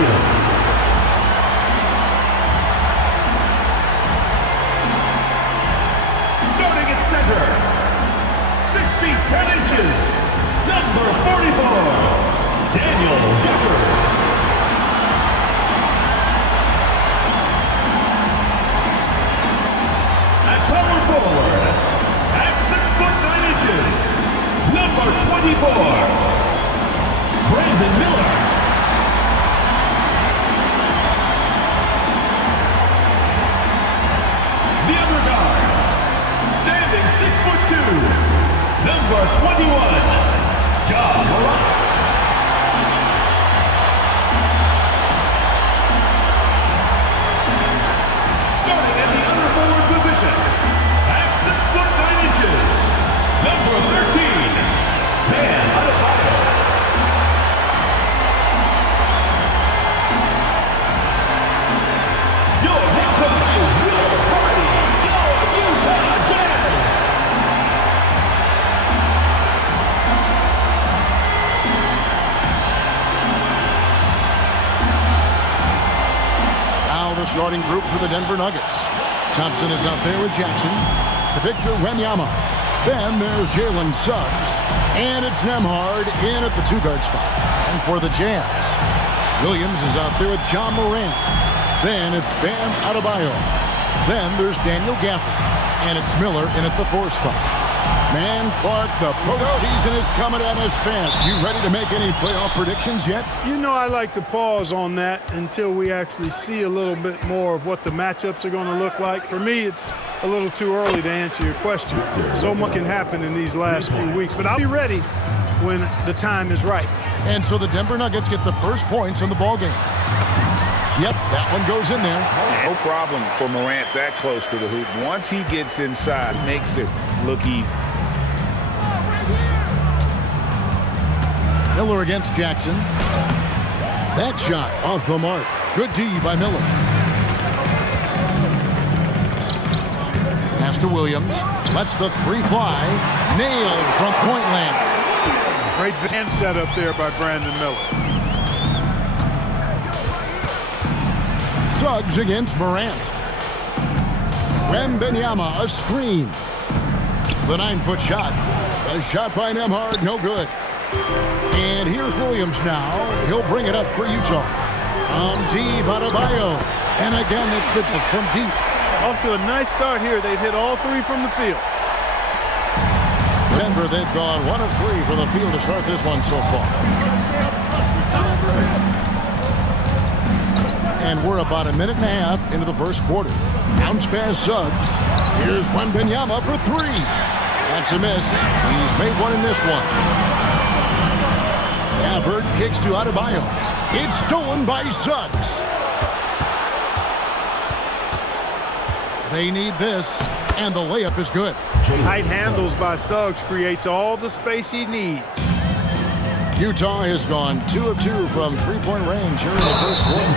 Williams. Starting at center, 6 feet 10 inches, number 44, Daniel Gafford. At power forward, at 6 foot 9 inches, number 24, Brandon Miller. The other guard, standing 6 foot 2, number 21, John Morant. Starting at the other forward position, at 6 foot 9 inches, number 13, Bam Adebayo. Your head coach is Will Hardy, your Utah Jazz. Now the starting group for the Denver Nuggets. Thompson is out there with Jackson. Victor Wembanyama. Then there's Jalen Suggs. And it's Nembhard in at the two-guard spot. And for the Jazz, Williams is out there with John Morant. Then it's Bam Adebayo. Then there's Daniel Gafford. And it's Miller in at the 4 spot. Man, Clark, the postseason is coming at us fast. You ready to make any playoff predictions yet? You know, I like to pause on that until we actually see a little bit more of what the matchups are going to look like. For me, it's a little too early to answer your question. So much can happen in these last few weeks, but I'll be ready when the time is right. And so the Denver Nuggets get the first points in the ballgame. Yep, that one goes in there. No problem for Morant that close to the hoop. Once he gets inside, it makes it look easy. Miller against Jackson. That shot off the mark. Good D by Miller. Pass to Williams. Lets the 3 fly. Nailed from point land. Great hand set up there by Brandon Miller. Suggs against Morant. Wembanyama, a screen. The 9-foot shot. A shot by Nembhard, no good. And here's Williams now. He'll bring it up for Utah. Deep, Adebayo. And again, it's the from deep. Off to a nice start here. They've hit all 3 from the field. Denver, they've gone 1 of 3 from the field to start this one so far. And we're about a minute and a half into the first quarter. Bounce pass Suggs. Here's Wembanyama for 3. That's a miss. He's made one and missed one. Gafford kicks to Adebayo. It's stolen by Suggs. They need this, and the layup is good. Tight handles by Suggs creates all the space he needs. Utah has gone 2 of 2 from three-point range here in the first quarter.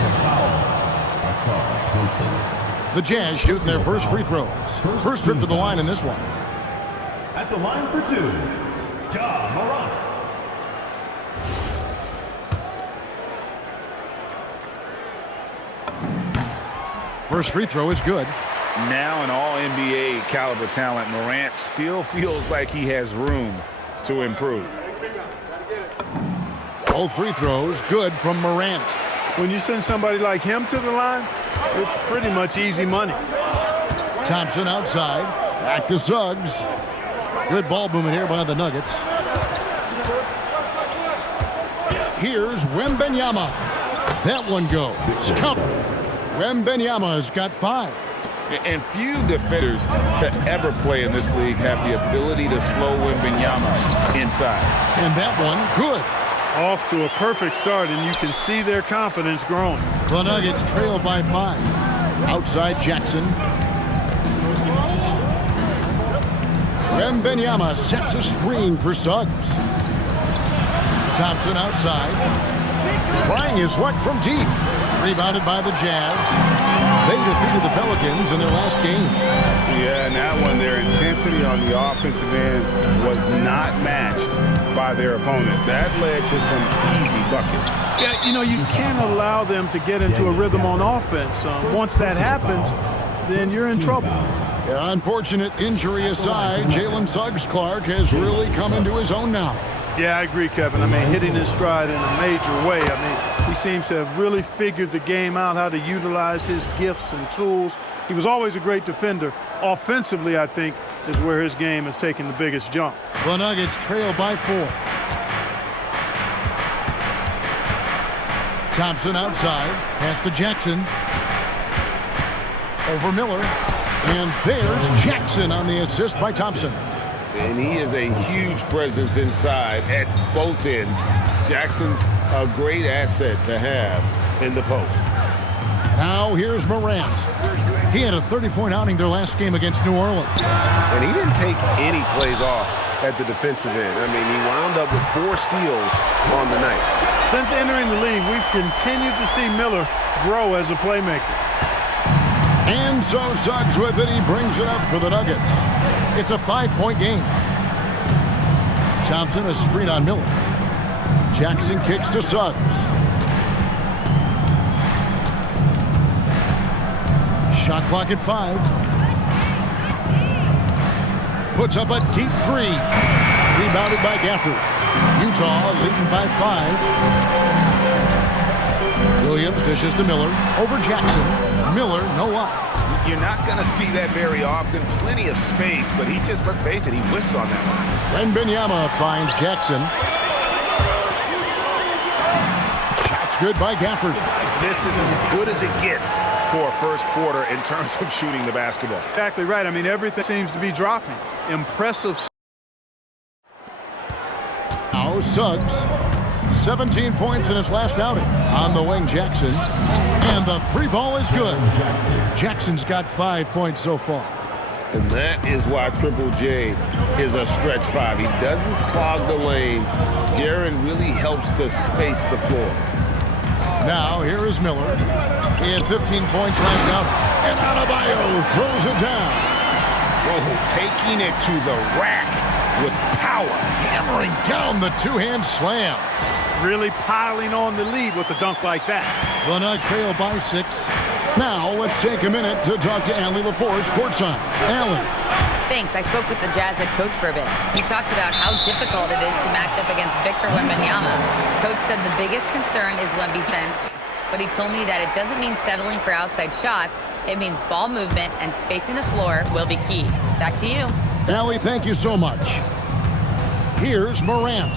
The Jazz shooting their first free throws. First trip to the line in this one. At the line for 2, John Morant. First free throw is good. Now an all-NBA caliber talent, Morant still feels like he has room to improve. Both free throws good from Morant. When you send somebody like him to the line, it's pretty much easy money. Thompson outside. Back to Suggs. Good ball movement here by the Nuggets. Here's Wembanyama. That one goes. Wembanyama's got 5. And few defenders to ever play in this league have the ability to slow Wembanyama inside. And that one, good. Off to a perfect start, and you can see their confidence growing. The Nuggets trail by 5. Outside Jackson. Wembanyama sets a screen for Suggs. Thompson outside. Trying his luck from deep. Rebounded by the Jazz. They defeated the Pelicans in their last game. Yeah, and that one, their intensity on the offensive end was not matched by their opponent. That led to some easy buckets. Yeah, you know, you can't allow them to get into a rhythm on offense. Once that happens, then you're in trouble. Yeah, unfortunate injury aside, Jalen Suggs-Clark has really come into his own now. Yeah, I agree, Kevin. I mean, hitting his stride in a major way. I mean, he seems to have really figured the game out, how to utilize his gifts and tools. He was always a great defender. Offensively, I think, is where his game has taken the biggest jump. The Nuggets trail by 4. Thompson outside, pass to Jackson. Over Miller. And there's Jackson on the assist by Thompson. And he is a huge presence inside at both ends. Jackson's a great asset to have in the post. Now here's Morant. He had a 30-point outing their last game against New Orleans. And he didn't take any plays off at the defensive end. I mean, he wound up with 4 steals on the night. Since entering the league, we've continued to see Miller grow as a playmaker. And so Suggs with it. He brings it up for the Nuggets. It's a 5-point game. Thompson a screen on Miller. Jackson kicks to Suggs. Shot clock at 5. Puts up a deep 3. Rebounded by Gafford. Utah leading by 5. Williams dishes to Miller. Over Jackson. Miller, no up. You're not going to see that very often. Plenty of space, but he just, let's face it, he whiffs on that one. Wembanyama finds Jackson. Shots good by Gafford. This is as good as it gets for a first quarter in terms of shooting the basketball. Exactly right. I mean, everything seems to be dropping. Impressive. Now Suggs, 17 points in his last outing. On the wing, Jackson. And the 3 ball is good. Jackson's got 5 points so far. And that is why Triple J is a stretch 5. He doesn't clog the lane. Jaren really helps to space the floor. Now here is Miller. He had 15 points last outing. And Adebayo throws it down. Oh, taking it to the rack with power. Hammering down the 2-hand slam. Really piling on the lead with a dunk like that. The Nuggets trail by 6. Now let's take a minute to talk to Allie LaForce courtside. Allie. Thanks. I spoke with the Jazz head coach for a bit. He talked about how difficult it is to match up against Victor Wembanyama. Coach said the biggest concern is Wemby's defense, but he told me that it doesn't mean settling for outside shots. It means ball movement and spacing the floor will be key. Back to you. Allie, thank you so much. Here's Morant.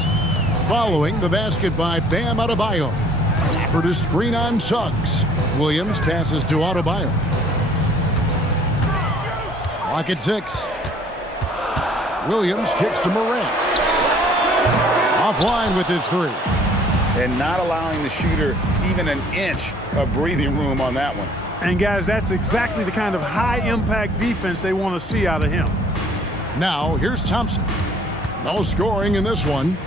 Following the basket by Bam Adebayo. For the screen on Suggs. Williams passes to Adebayo. Clock at 6. Williams kicks to Morant. Offline with his 3. And not allowing the shooter even an inch of breathing room on that one. And guys, that's exactly the kind of high-impact defense they want to see out of him. Now here's Thompson. No scoring in this one.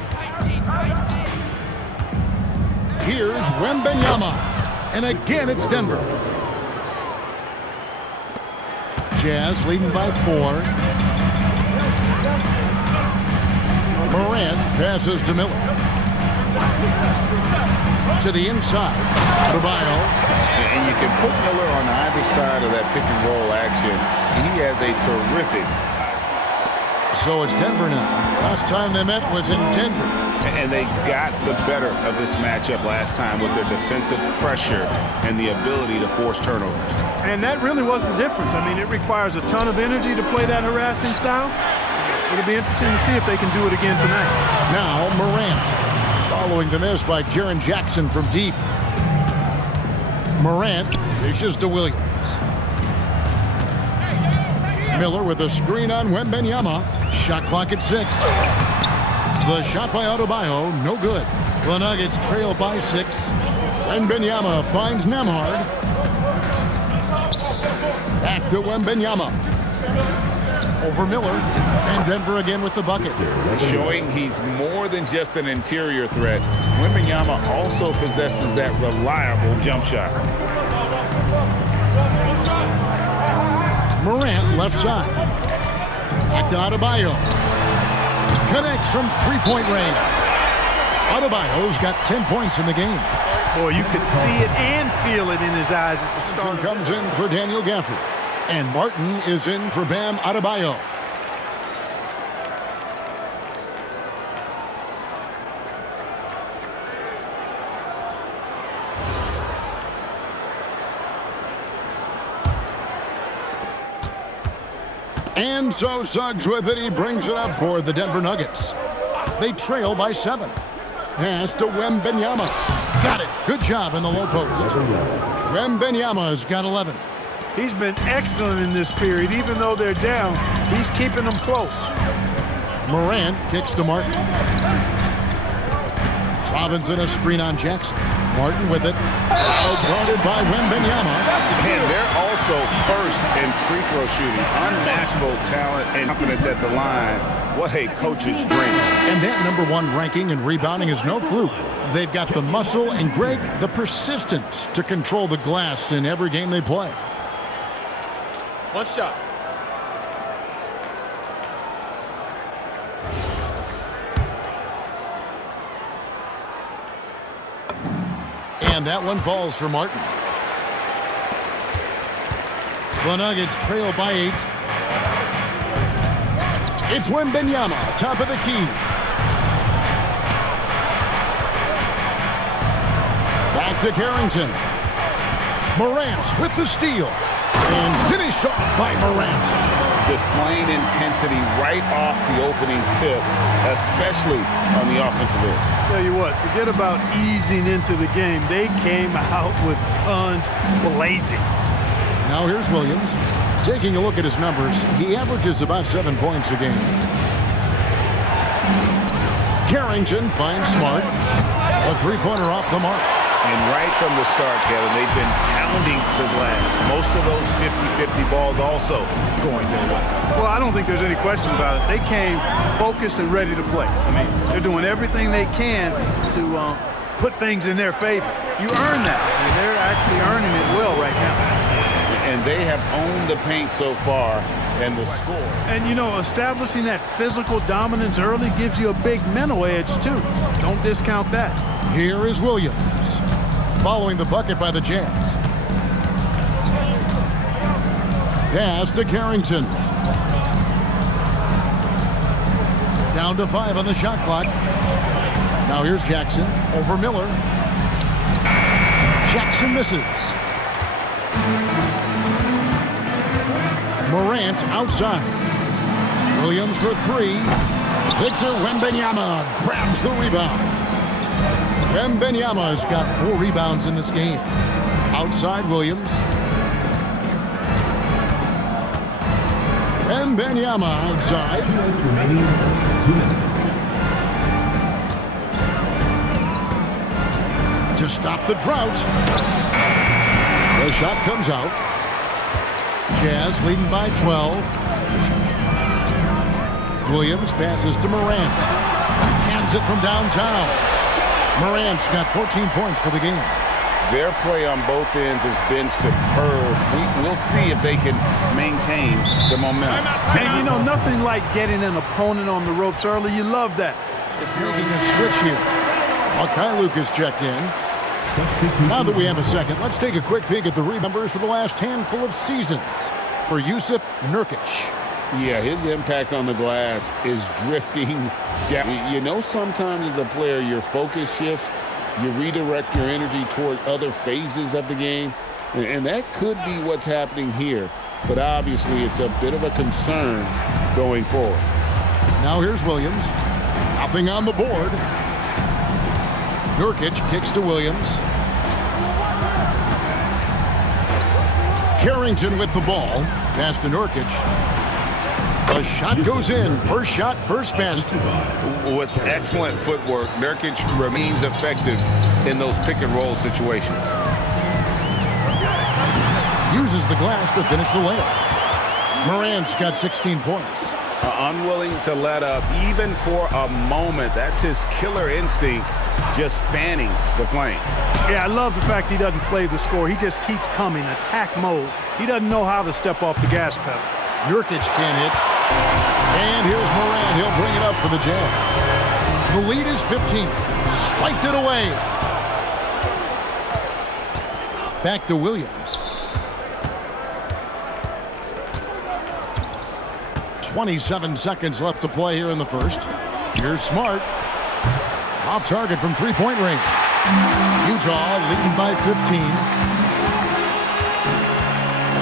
Here's Wembanyama. And again, it's Denver. Jazz leading by 4. Morant passes to Miller. To the inside. Adebayo. And you can put Miller on either side of that pick and roll action. He has a terrific. So it's Denver now. Last time they met was in Denver. And they got the better of this matchup last time with their defensive pressure and the ability to force turnovers. And that really was the difference. I mean, it requires a ton of energy to play that harassing style. It'll be interesting to see if they can do it again tonight. Now Morant. Following the miss by Jaren Jackson from deep. Morant dishes to Williams. Miller with a screen on Wembanyama. Shot clock at 6. The shot by Adebayo, no good. The Nuggets trail by 6. Wembanyama finds Nemhard. Back to Wembanyama. over Miller. And Denver again with the bucket. Showing he's more than just an interior threat. Wembanyama also possesses that reliable jump shot. Morant left side. Back to Adebayo. Connects from three-point range. Adebayo's got 10 points in the game. Boy, you could see it and feel it in his eyes at the start. Comes in for Daniel Gafford. And Martin is in for Bam Adebayo. And so Suggs with it. He brings it up for the Denver Nuggets. They trail by 7. Pass to Wembanyama. Got it. Good job in the low post. Wembanyama's got 11. He's been excellent in this period. Even though they're down, he's keeping them close. Morant kicks to Martin. Robinson a screen on Jackson. Martin with it. Guarded by Wembanyama. And they're also first in free throw shooting. Unmatchable talent and confidence at the line. What a coach's dream. And that #1 ranking in rebounding is no fluke. They've got the muscle and, Greg, the persistence to control the glass in every game they play. One shot. And that one falls for Martin. The Nuggets trail by 8. It's Wembanyama, top of the key. Back to Carrington. Morant with the steal. And finished off by Morant. Displaying intensity right off the opening tip, especially on the offensive end. Tell you what, forget about easing into the game. They came out with guns blazing. Now here's Williams. Taking a look at his numbers, he averages about 7 points a game. Carrington finds Smart. A three-pointer off the mark. And right from the start, Kevin, they've been pounding the glass. Most of those 50-50 balls also going their way. Well, I don't think there's any question about it. They came focused and ready to play. I mean, they're doing everything they can to put things in their favor. You earn that, and they're actually earning it well right now. And they have owned the paint so far and the score. And, you know, establishing that physical dominance early gives you a big mental edge, too. Don't discount that. Here is Williams, following the bucket by the Jazz. Pass to Carrington. Down to 5 on the shot clock. Now here's Jackson over Miller. Jackson misses. Morant outside. Williams for 3. Victor Wembanyama grabs the rebound. Wembanyama's got 4 rebounds in this game. Outside Williams. Wembanyama outside. 2 minutes remaining. 2 minutes. To stop the drought. The shot comes out. Jazz leading by 12. Williams passes to Morant. Hands it from downtown. Morant's got 14 points for the game. Their play on both ends has been superb. We'll see if they can maintain the momentum. And, you know, nothing like getting an opponent on the ropes early. You love that. It's making a switch here. Kai Lucas checked in. Now that we have a second, let's take a quick peek at the numbers for the last handful of seasons for Jusuf Nurkic. Yeah, his impact on the glass is drifting down. You know, sometimes as a player, your focus shifts. You redirect your energy toward other phases of the game. And that could be what's happening here. But obviously, it's a bit of a concern going forward. Now here's Williams. Nothing on the board. Nurkic kicks to Williams. Carrington with the ball. Pass to Nurkic. The shot goes in. First shot, first pass. With excellent footwork, Nurkic remains effective in those pick-and-roll situations. Uses the glass to finish the layup. Morant's got 16 points. Unwilling to let up even for a moment. That's his killer instinct, just fanning the flame. Yeah, I love the fact he doesn't play the score. He just keeps coming, attack mode. He doesn't know how to step off the gas pedal. Nurkic can't hit. And here's Morant. He'll bring it up for the Jazz. The lead is 15. Swiped it away. Back to Williams. 27 seconds left to play here in the first. Here's Smart. Off target from three-point range. Utah leading by 15.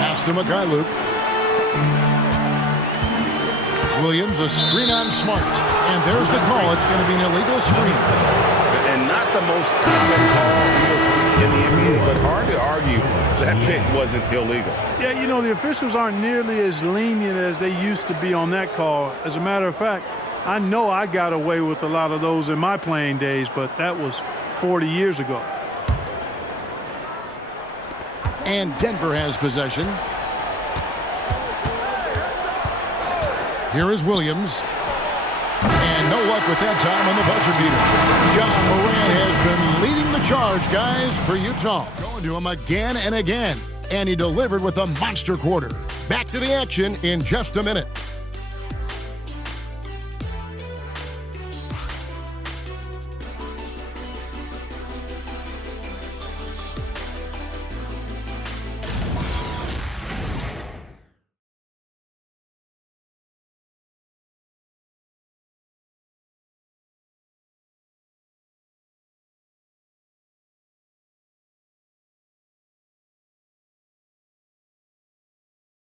Pass to Mikhailuk. Williams, a screen on Smart. And there's the call. It's going to be an illegal screen. And not the most common call you'll see in the NBA, but hard to argue that pick wasn't illegal. Yeah, you know, the officials aren't nearly as lenient as they used to be on that call. As a matter of fact, I know I got away with a lot of those in my playing days, but that was 40 years ago. And Denver has possession. Here is Williams. And no luck with that time on the buzzer beater. John Morant has been leading the charge, guys, for Utah. Going to him again and again. And he delivered with a monster quarter. Back to the action in just a minute.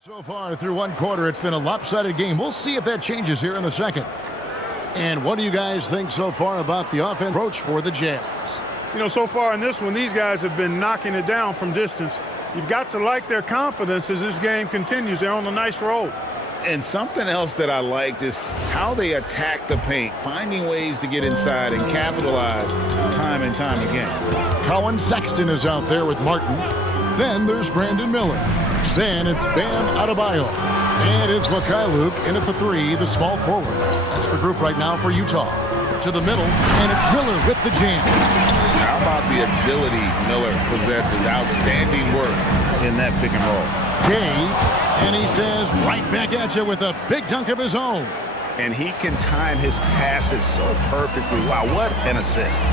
So far through one quarter, it's been a lopsided game. We'll see if that changes here in the second. And what do you guys think so far about the offense approach for the Jazz? You know, so far in this one, these guys have been knocking it down from distance. You've got to like their confidence as this game continues. They're on a nice roll. And something else that I liked is how they attack the paint, finding ways to get inside and capitalize time and time again. Colin Sexton is out there with Martin. Then there's Brandon Miller. Then it's Bam Adebayo. And it's Mikhailuk in at the three, the small forward. That's the group right now for Utah. To the middle, and it's Miller with the jam. How about the agility Miller possesses? Outstanding work in that pick and roll. Gay, and he says right back at you with a big dunk of his own. And he can time his passes so perfectly. Wow, what an assist.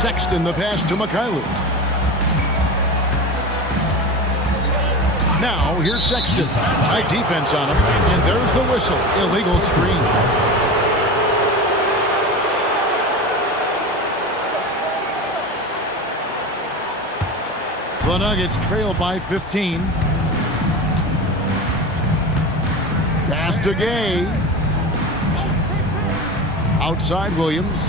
Sexton the pass to Mikhailuk. Now, here's Sexton. Tight defense on him. And there's the whistle. Illegal screen. The Nuggets trail by 15. Pass to Gay. Outside Williams.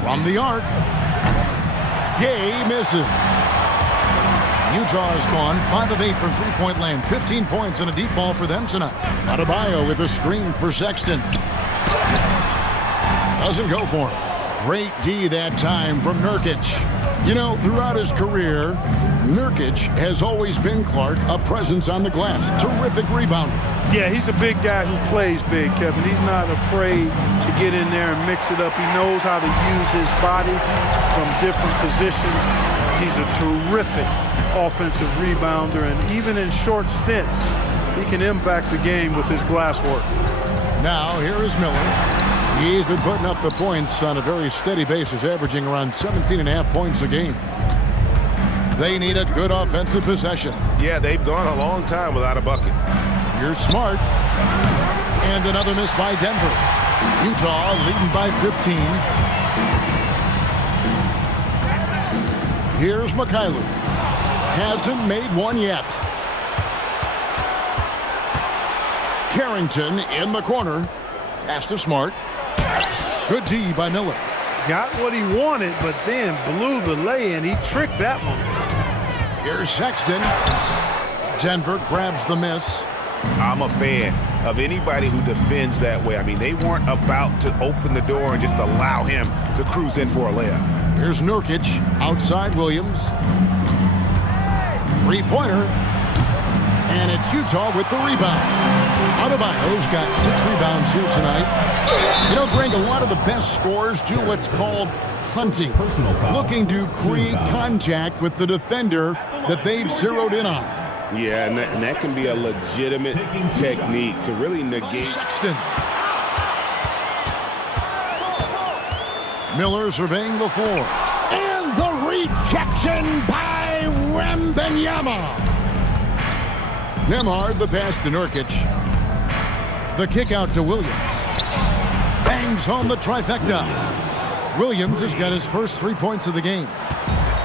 From the arc. Gay misses. Utah has gone 5 of 8 from three-point land. 15 points and a deep ball for them tonight. Adebayo with a screen for Sexton. Doesn't go for him. Great D that time from Nurkic. You know, throughout his career, Nurkic has always been, Clark, a presence on the glass. Terrific rebounder. Yeah, he's a big guy who plays big, Kevin. He's not afraid to get in there and mix it up. He knows how to use his body from different positions. He's a terrific offensive rebounder, and even in short stints, he can impact the game with his glass work. Now, here is Miller. He's been putting up the points on a very steady basis, averaging around 17.5 points a game. They need a good offensive possession. Yeah, they've gone a long time without a bucket. Here's Smart. And another miss by Denver. Utah leading by 15. Here's Mikhailuk. Hasn't made one yet. Carrington in the corner. Pass to Smart. Good D by Miller. Got what he wanted, but then blew the lay-in. He tricked that one. Here's Sexton. Denver grabs the miss. I'm a fan of anybody who defends that way. I mean, they weren't about to open the door and just allow him to cruise in for a layup. Here's Nurkic outside Williams. Three-pointer. And it's Utah with the rebound. Adebayo's got 6 rebounds here tonight. You know, Greg, a lot of the best scorers do what's called hunting, looking to create contact with the defender that they've zeroed in on. Yeah, and that can be a legitimate technique to really negate. Sexton. Miller surveying the floor. And the rejection by Wembanyama. Nembhard, the pass to Nurkic. The kick out to Williams. Bangs home the trifecta. Williams has got his first 3 points of the game.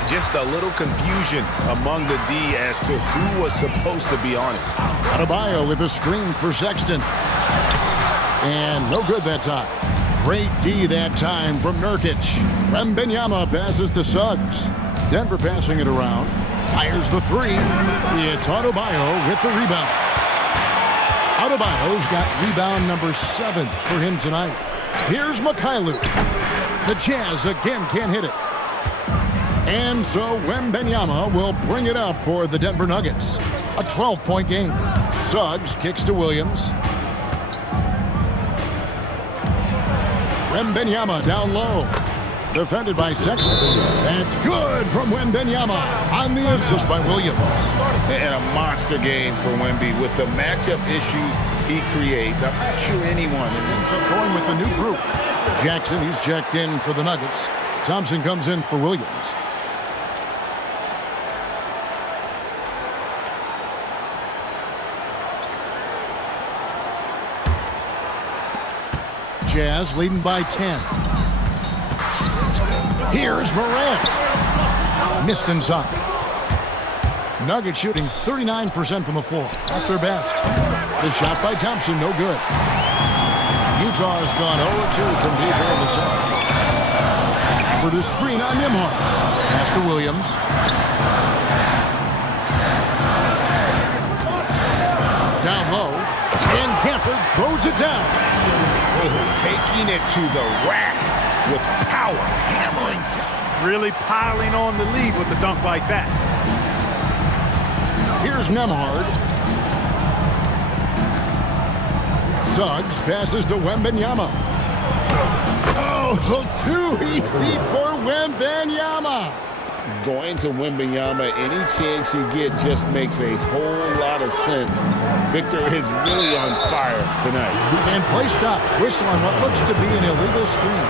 Just a little confusion among the D as to who was supposed to be on it. Adebayo with a screen for Sexton. And no good that time. Great D that time from Nurkic. Wembanyama passes to Suggs. Denver passing it around. Fires the 3. It's Adebayo with the rebound. Adebayo's got rebound number 7 for him tonight. Here's Mikhailuk. The Jazz again can't hit it. And so Wembanyama will bring it up for the Denver Nuggets. A 12-point game. Suggs kicks to Williams. Wembanyama down low. Defended by Sexton. That's good from Wembanyama on the assist by Williams. And a monster game for Wemby with the matchup issues he creates. I'm not sure anyone in this. So going with the new group. Jackson, he's checked in for the Nuggets. Thompson comes in for Williams. Jazz leading by 10. Here's Morant. Missed inside. Nuggets shooting 39% from the floor. At their best. The shot by Thompson, no good. Utah has gone 0-2 from deep here in the zone. For the screen on Nembhard. Pass to Williams. Down low. And Gafford throws it down. Taking it to the rack with power, hammering down. Really piling on the lead with a dunk like that. Here's Nembhard. Suggs passes to Wembanyama. Oh, too easy for Wembanyama. Going to Wembanyama, any chance you get just makes a whole lot of sense. Victor is really on fire tonight. And play stops. Whistle on what looks to be an illegal screen.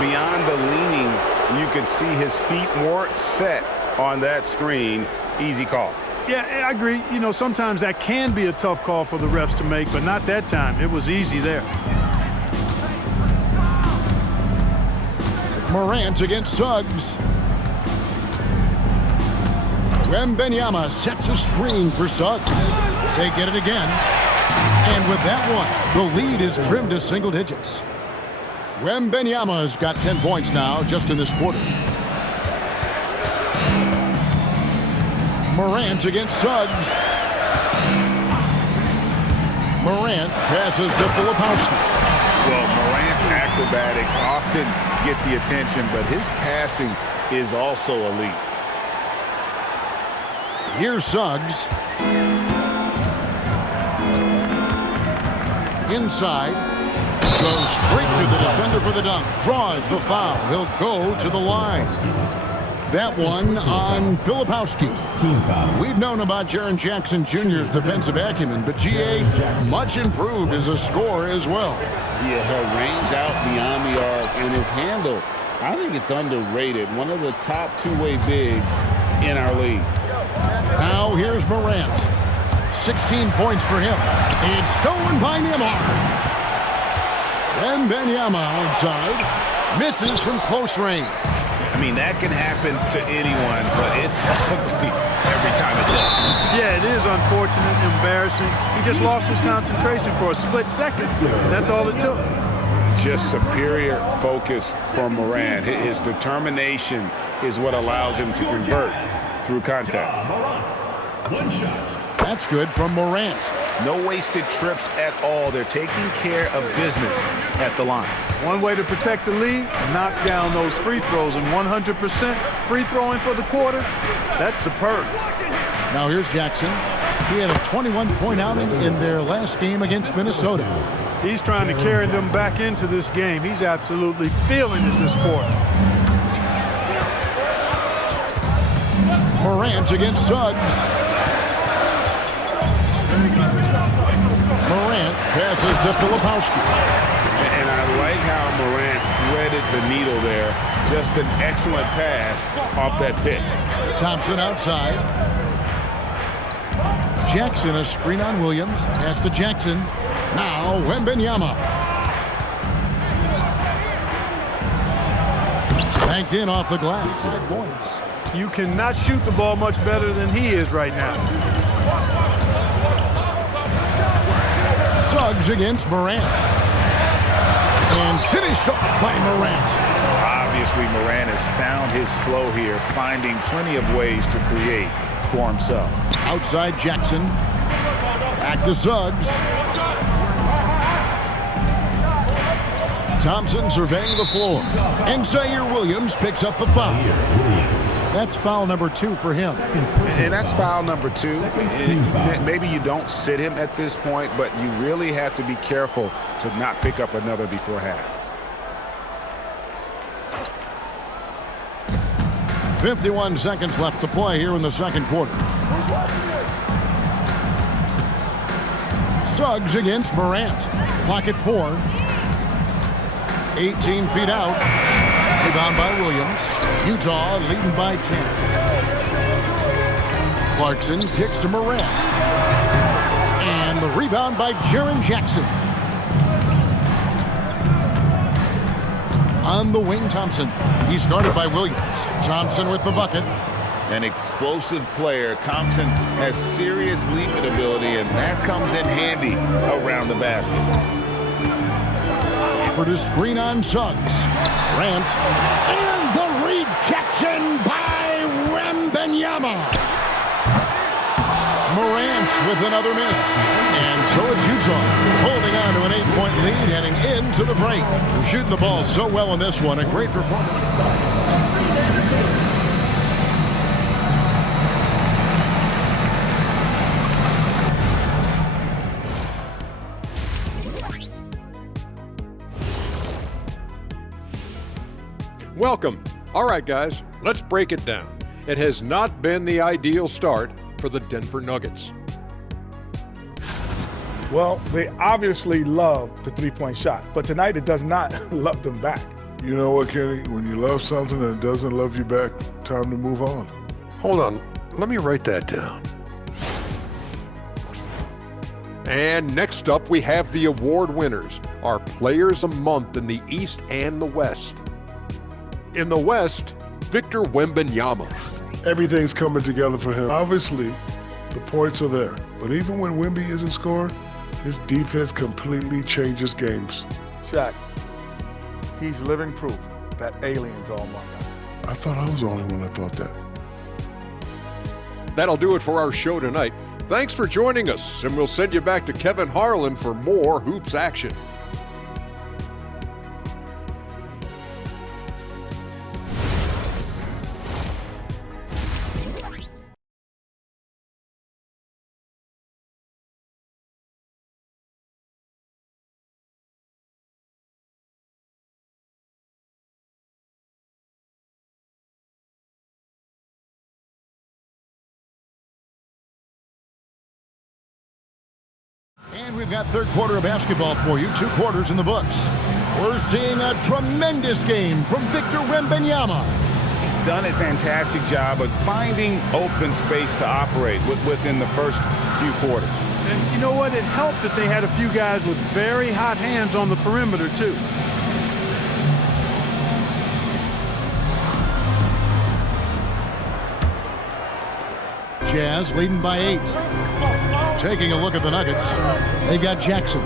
Beyond the leaning, you could see his feet more set on that screen. Easy call. Yeah, I agree. You know, sometimes that can be a tough call for the refs to make, but not that time. It was easy there. Morant against Suggs. Wembanyama sets a screen for Suggs. They get it again. And with that one, the lead is trimmed to single digits. Wembanyama's got 10 points now just in this quarter. Morant against Suggs. Morant passes to Filipowski. Well, Morant's acrobatics often get the attention, but his passing is also elite. Here's Suggs. Inside. Goes straight to the defender for the dunk. Draws the foul. He'll go to the line. That one on Filipowski. We've known about Jaren Jackson Jr.'s defensive acumen, but G.A. much improved as a scorer as well. Yeah, he'll range out beyond the arc, and his handle, I think it's underrated. One of the top two-way bigs in our league. Now here's Morant. 16 points for him. It's stolen by Nembhard. Wembanyama outside. Misses from close range. I mean, that can happen to anyone, but it's ugly every time it does. Yeah, it is unfortunate, embarrassing. He just lost his concentration for a split second. That's all it took. Just superior focus from Morant. His determination is what allows him to convert through contact. One shot. That's good from Morant. No wasted trips at all. They're taking care of business at the line. One way to protect the lead, knock down those free throws, and 100% free throwing for the quarter, that's superb. Now here's Jackson. He had a 21-point outing in their last game against Minnesota. He's trying to carry them back into this game. He's absolutely feeling it this quarter. Morant against Suggs. Morant passes to Filipowski. And I like how Morant threaded the needle there. Just an excellent pass off that pick. Thompson outside. Jackson, a screen on Williams. Pass to Jackson. Now Wembanyama. Banked in off the glass. 5 points. You cannot shoot the ball much better than he is right now. Suggs against Morant. And finished off by Morant. Obviously, Morant has found his flow here, finding plenty of ways to create for himself. Outside Jackson. Back to Suggs. Thompson surveying the floor. And Zaire Williams picks up the foul. That's foul number 2 for him. And that's foul number 2. And maybe you don't sit him at this point, but you really have to be careful to not pick up another before half. 51 seconds left to play here in the second quarter. Who's watching it? Suggs against Morant. Clock at 4. 18 feet out. Rebound by Williams. Utah leading by 10. Clarkson kicks to Morant. And the rebound by Jaren Jackson. On the wing, Thompson. He's guarded by Williams. Thompson with the bucket. An explosive player. Thompson has serious leaping ability, and that comes in handy around the basket. For the screen on Suggs. Grant. And the rejection by Wembanyama. Morant with another miss. And so it's Utah holding on to an 8-point lead heading into the break. Shooting the ball so well in this one. A great performance. Welcome. All right, guys, let's break it down. It has not been the ideal start for the Denver Nuggets. Well, they obviously love the three-point shot, but tonight it does not love them back. You know what, Kenny? When you love something and it doesn't love you back, time to move on. Hold on, let me write that down. And next up, we have the award winners, our players of the month in the East and the West. In the West, Victor Wembanyama. Everything's coming together for him. Obviously, the points are there. But even when Wemby isn't scoring, his defense completely changes games. Shaq, he's living proof that aliens are among us. I thought I was the only one that thought that. That'll do it for our show tonight. Thanks for joining us, and we'll send you back to Kevin Harlan for more Hoops action. And we've got third quarter of basketball for you. 2 quarters in the books. We're seeing a tremendous game from Victor Wembanyama. He's done a fantastic job of finding open space to operate within the first few quarters. And you know what? It helped that they had a few guys with very hot hands on the perimeter, too. Jazz leading by 8. Taking a look at the Nuggets. They've got Jackson.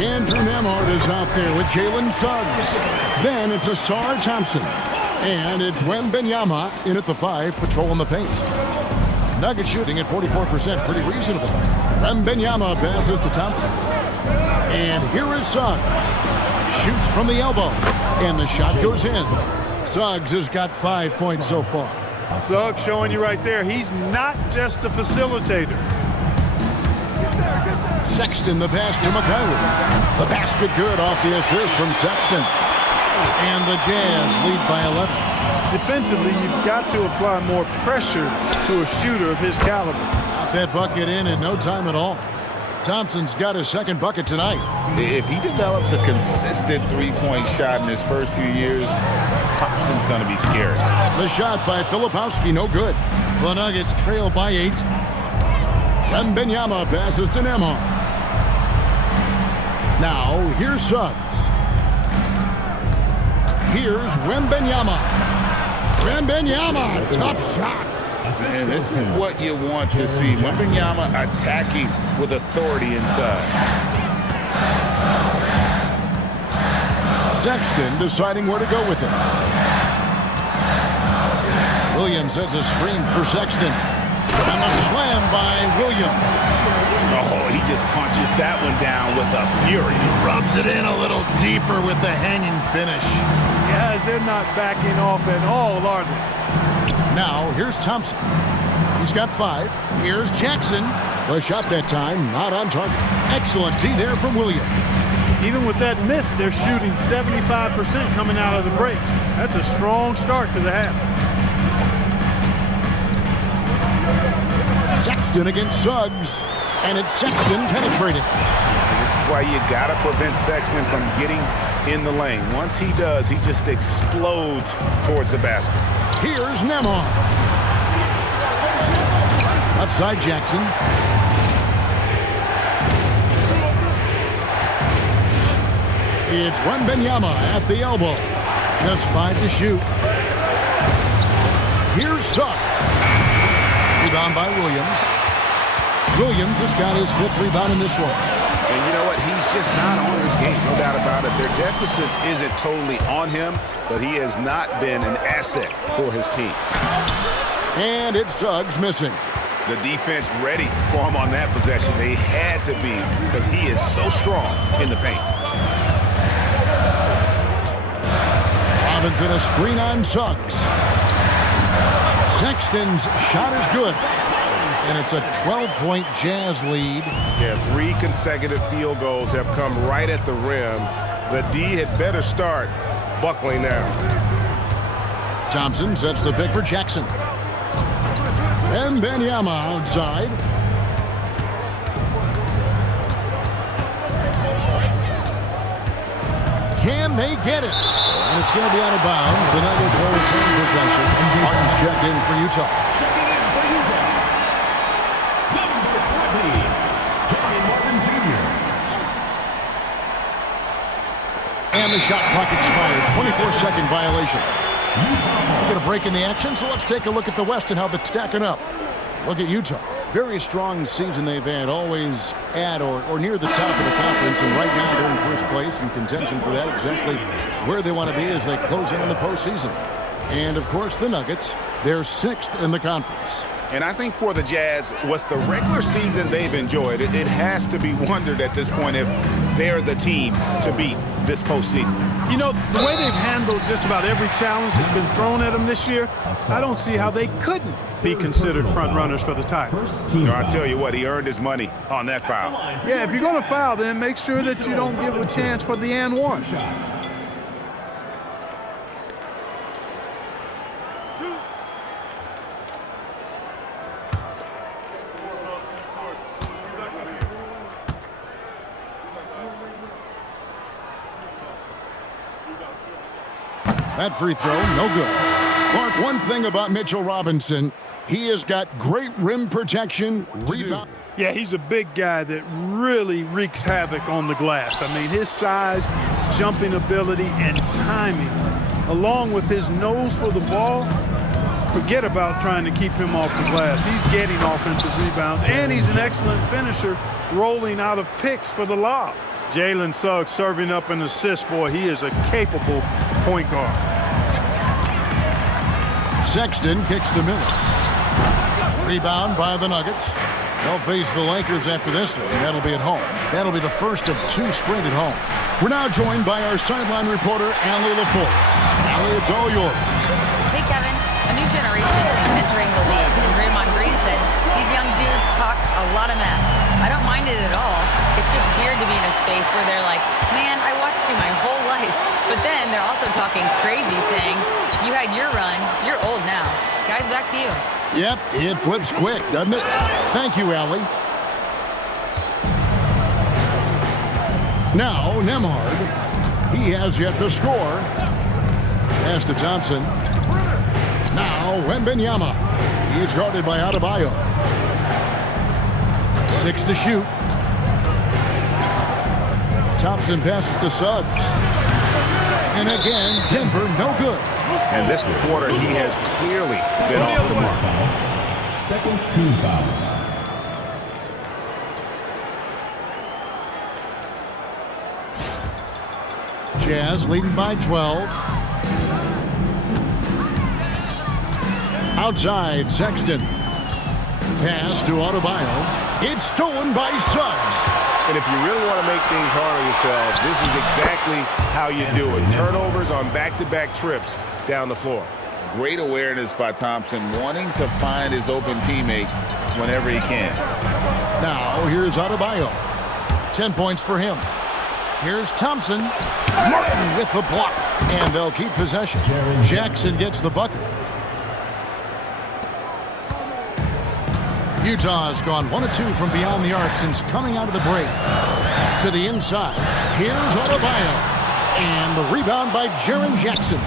Andrew Nemhard is out there with Jalen Suggs. Then it's Asar Thompson. And it's Wembanyama in at the 5, patrolling the paint. Nuggets shooting at 44%, pretty reasonable. Wembanyama passes to Thompson. And here is Suggs. Shoots from the elbow. And the shot goes in. Suggs has got 5 points so far. Suggs showing you right there, he's not just a facilitator. Sexton, the pass to McCollum. The basket good off the assist from Sexton. And the Jazz lead by 11. Defensively, you've got to apply more pressure to a shooter of his caliber. Got that bucket in no time at all. Thompson's got his second bucket tonight. If he develops a consistent three-point shot in his first few years, Thompson's going to be scary. The shot by Filipowski, no good. The Nuggets trail by 8. Wembanyama passes to Nembhard. Now, here's Suggs. Here's Wembanyama. Wembanyama, tough shot. And this is what you want to see. Wembanyama attacking with authority inside. Sexton deciding where to go with it. Williams sets a screen for Sexton. And a slam by Williams. Oh, he just punches that one down with a fury. Rubs it in a little deeper with the hanging finish. Guys, they're not backing off at all, are they? Now, here's Thompson. He's got 5. Here's Jackson. The shot that time, not on target. Excellent D there from Williams. Even with that miss, they're shooting 75% coming out of the break. That's a strong start to the half. Sexton against Suggs. And it's Sexton penetrating. This is why you got to prevent Sexton from getting in the lane. Once he does, he just explodes towards the basket. Here's Nembhard. Left side Jackson. It's Wembanyama at the elbow. Just 5 to shoot. Here's Suggs. Rebound by Williams. Williams has got his 5th rebound in this one. And you know what? He's just not on his game, no doubt about it. Their deficit isn't totally on him, but he has not been an asset for his team. And it's Suggs missing. The defense ready for him on that possession. They had to be because he is so strong in the paint. Robinson a screen on Suggs. Sexton's shot is good. And it's a 12-point Jazz lead. Yeah, 3 consecutive field goals have come right at the rim. The D had better start buckling now. Thompson sets the pick for Jackson. Wembanyama outside. Can they get it? And it's going to be out of bounds. The Nuggets will retain possession. Martin's checked in for Utah. And the shot clock expired. 24-second violation. We're going to break in the action, so let's take a look at the West and how they're stacking up. Look at Utah. Very strong season they've had, always at or near the top of the conference, and right now they're in first place in contention for that, exactly where they want to be as they close in on the postseason. And, of course, the Nuggets, they're 6th in the conference. And I think for the Jazz, with the regular season they've enjoyed, it has to be wondered at this point if they're the team to beat this postseason. You know, the way they've handled just about every challenge that's been thrown at them this year, I don't see how they couldn't be considered front runners for the title. No, I tell you what, he earned his money on that foul. Yeah, if you're going to foul, then make sure that you don't give a chance for the and one. That free throw, no good. Clark, one thing about Mitchell Robinson, he has got great rim protection, rebound. Yeah, he's a big guy that really wreaks havoc on the glass. I mean, his size, jumping ability, and timing, along with his nose for the ball, forget about trying to keep him off the glass. He's getting offensive rebounds, and he's an excellent finisher, rolling out of picks for the lob. Jalen Suggs serving up an assist. Boy, he is a capable point guard. Sexton kicks to Miller. Rebound by the Nuggets. They'll face the Lakers after this one. That'll be at home. That'll be the first of 2 straight at home. We're now joined by our sideline reporter, Allie LaForce. Allie, it's all yours. Hey, Kevin. A new generation is entering the league. Draymond Green said, these young dudes talk a lot of mess. I don't mind it at all. It's just weird to be in a space where they're like, man, I watched you my whole life. But then they're also talking crazy, saying, you had your run, you're old now. Guys, back to you. Yep, it flips quick, doesn't it? Thank you, Allie. Now, Nemhard. He has yet to score. Pass to Thompson. Now, Wembanyama. He's guarded by Adebayo. 6 to shoot. Thompson passes to Suggs. And again, Denver no good. And this quarter, he has clearly been off the mark. Second team foul. Jazz leading by 12. Outside, Sexton. Pass to Adebayo. It's stolen by Suggs. And if you really want to make things hard on yourselves, this is exactly how you do it. Turnovers on back-to-back trips down the floor. Great awareness by Thompson, wanting to find his open teammates whenever he can. Now, here's Adebayo. 10 points for him. Here's Thompson. Martin with the block. And they'll keep possession. Jackson gets the bucket. Utah's gone 1 of 2 from beyond the arc since coming out of the break. To the inside. Here's Adebayo. And the rebound by Jaren Jackson.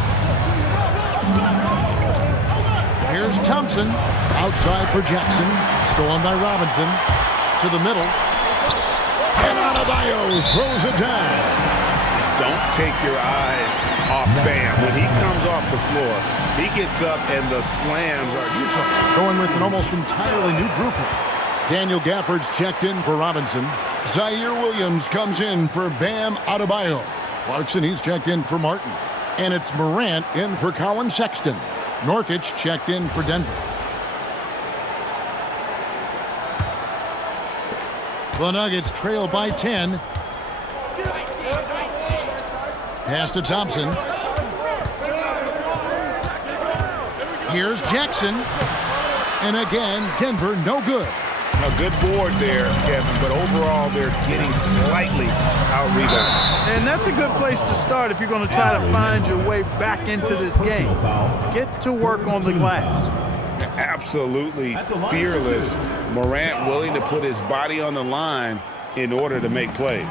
Here's Thompson. Outside for Jackson. Stolen by Robinson. To the middle. And Adebayo throws it down. Don't take your eyes off Bam. When he comes off the floor, he gets up and the slams are Utah. Going with an almost entirely new group. Daniel Gafford's checked in for Robinson. Zaire Williams comes in for Bam Adebayo. Clarkson, he's checked in for Martin. And it's Morant in for Colin Sexton. Nurkic checked in for Denver. The Nuggets trail by 10. Pass to Thompson. Here's Jackson. And again, Denver no good. A good board there, Kevin, but overall they're getting slightly out-rebounded. And that's a good place to start if you're going to try to find your way back into this game. Get to work on the glass. Absolutely fearless. Morant willing to put his body on the line in order to make plays.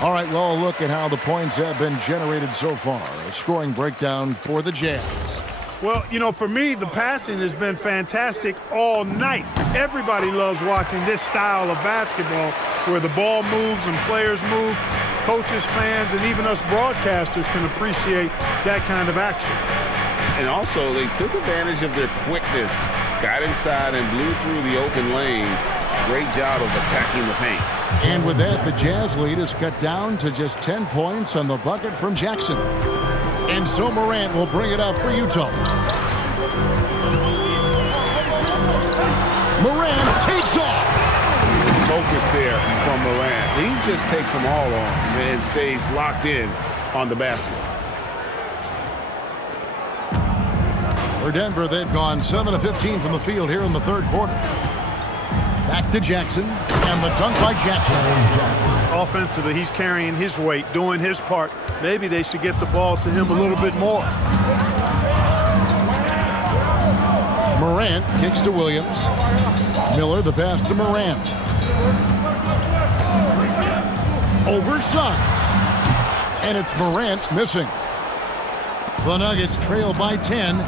All right, well, look at how the points have been generated so far. A scoring breakdown for the Jazz. Well, you know, for me, the passing has been fantastic all night. Everybody loves watching this style of basketball where the ball moves and players move. Coaches, fans, and even us broadcasters can appreciate that kind of action. And also, they took advantage of their quickness, got inside and blew through the open lanes. Great job of attacking the paint. And with that, the Jazz lead is cut down to just 10 points on the bucket from Jackson. And so Morant will bring it up for Utah. Morant takes off. Focus there from Morant. He just takes them all on and stays locked in on the basket. For Denver, they've gone 7 of 15 from the field here in the third quarter. Back to Jackson, and the dunk by Jackson. Offensively, he's carrying his weight, doing his part. Maybe they should get the ball to him a little bit more. Morant kicks to Williams. Miller, the pass to Morant. Over Suggs. And it's Morant missing. The Nuggets trail by 10.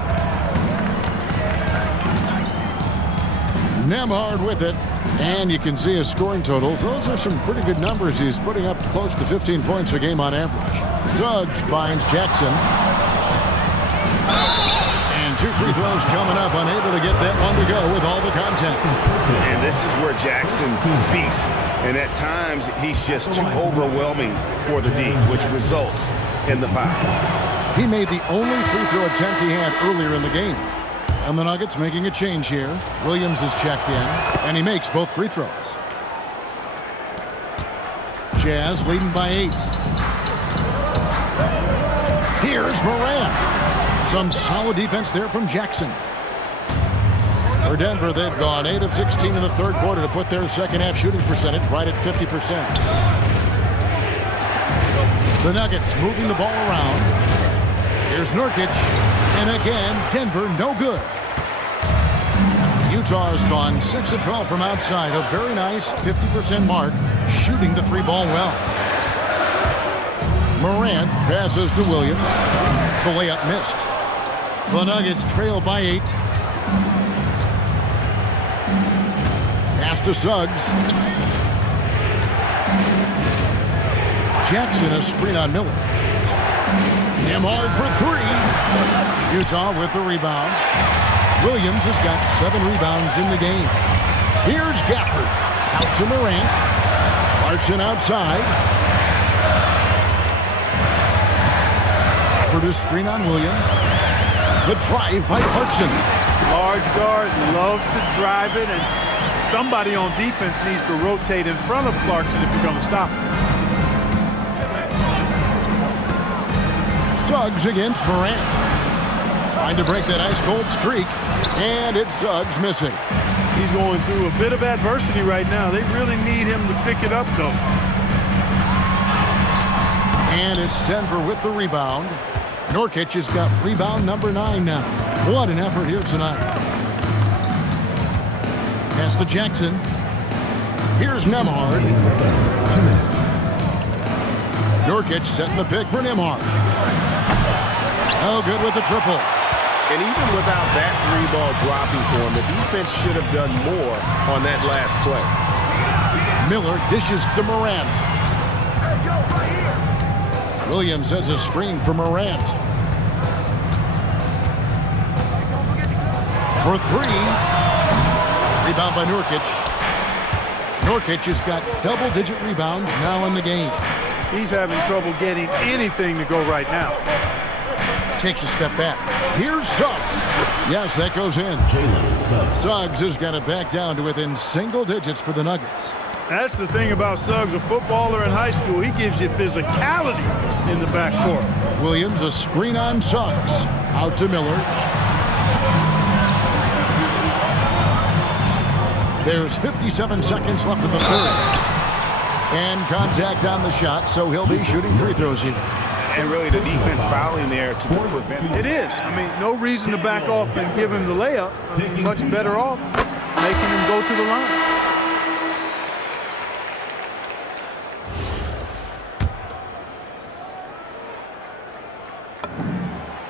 Nemhard with it. And you can see his scoring totals. Those are some pretty good numbers. He's putting up close to 15 points a game on average. Suggs finds Jackson. And 2 free throws coming up. Unable to get that one to go with all the contact. And this is where Jackson feasts. And at times, he's just too overwhelming for the D, which results in the foul. He made the only free throw attempt he had earlier in the game. And the Nuggets making a change here. Williams is checked in, and he makes both free throws. Jazz leading by 8. Here's Morant. Some solid defense there from Jackson. For Denver, they've gone 8 of 16 in the third quarter to put their second half shooting percentage right at 50%. The Nuggets moving the ball around. Here's Nurkic. And again, Denver no good. Utah's gone 6 of 12 from outside. A very nice 50% mark, shooting the three ball well. Morant passes to Williams. The layup missed. The Nuggets trail by 8. Pass to Suggs. Jackson a screen on Miller. Nembhard for 3. Utah with the rebound. Williams has got 7 rebounds in the game. Here's Gafford. Out to Morant. Clarkson outside. For the screen on Williams. The drive by Clarkson. Large guard loves to drive it, and somebody on defense needs to rotate in front of Clarkson if you're going to stop him. Suggs against Morant. Trying to break that ice-cold streak, and it's Suggs missing. He's going through a bit of adversity right now. They really need him to pick it up, though. And it's Denver with the rebound. Nurkic has got rebound number 9 now. What an effort here tonight. Pass to Jackson. Here's Nembhard. 2 minutes. Nurkic setting the pick for Nembhard. Oh, good with the triple. And even without that 3-ball dropping for him, the defense should have done more on that last play. Miller dishes to Morant. Williams has a screen for Morant. For 3. Rebound by Nurkic. Nurkic has got double-digit rebounds now in the game. He's having trouble getting anything to go right now. Takes a step back. Here's Suggs. Yes, that goes in. Suggs has got it back down to within single digits for the Nuggets. That's the thing about Suggs, a footballer in high school. He gives you physicality in the backcourt. Williams, a screen on Suggs. Out to Miller. There's 57 seconds left in the third. And contact on the shot, so he'll be shooting free throws here. And really the defense fouling there to prevent it. It is. I mean, no reason to back off and give him the layup. I mean, much better off making him go to the line.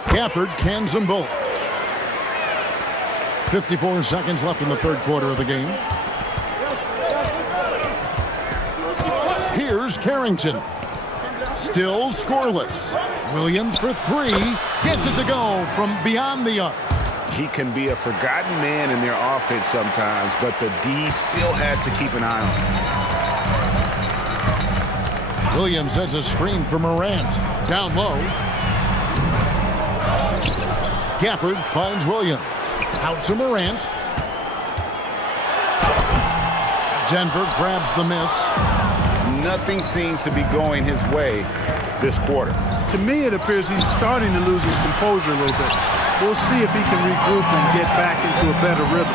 Gafford cans them both. 54 seconds left in the third quarter of the game. Here's Carrington. Still scoreless. Williams for 3. Gets it to go from beyond the arc. He can be a forgotten man in their offense sometimes, but the D still has to keep an eye on him. Williams sets a screen for Morant. Down low. Gafford finds Williams. Out to Morant. Denver grabs the miss. Nothing seems to be going his way this quarter. To me, it appears he's starting to lose his composure a little bit. We'll see if he can regroup and get back into a better rhythm.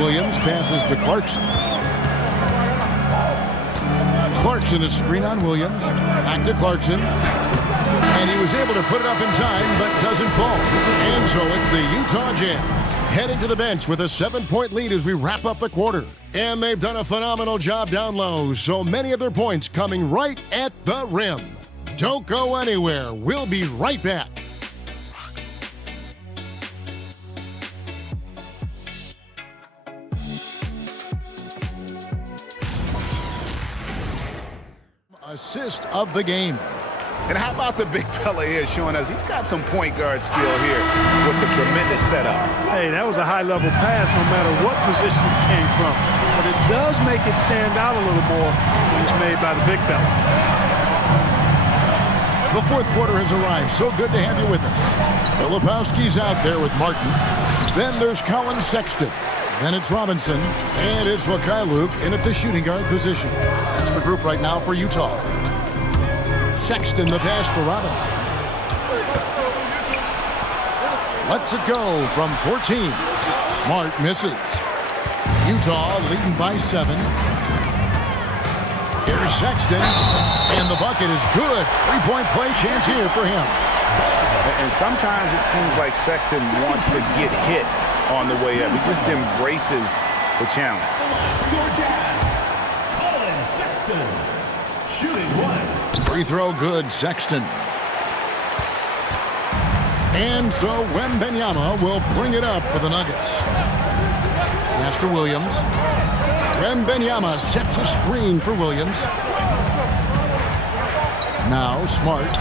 Williams passes to Clarkson. Clarkson is screen on Williams. Back to Clarkson. And he was able to put it up in time, but doesn't fall. And so it's the Utah Jazz heading to the bench with a 7-point lead as we wrap up the quarter. And they've done a phenomenal job down low, so many of their points coming right at the rim. Don't go anywhere. We'll be right back. Assist of the game. And how about the big fella here showing us he's got some point guard skill here with the tremendous setup. Hey, that was a high-level pass no matter what position it came from. But it does make it stand out a little more when it's made by the big fella. The fourth quarter has arrived. So good to have you with us. Filipowski's out there with Martin. Then there's Colin Sexton. Then it's Robinson. And it's Luke in at the shooting guard position. That's the group right now for Utah. Sexton the pass to Robinson. Lets it go from 14. Smart misses. Utah leading by 7. Here's Sexton, and the bucket is good. 3-point play chance here for him. And sometimes it seems like Sexton wants to get hit on the way up. He just embraces the challenge. Your Jazz, Colin Sexton, shooting 1. Free throw good, Sexton. And so Wembanyama will bring it up for the Nuggets. Pass to Williams. Wembanyama sets a screen for Williams. Now Smart.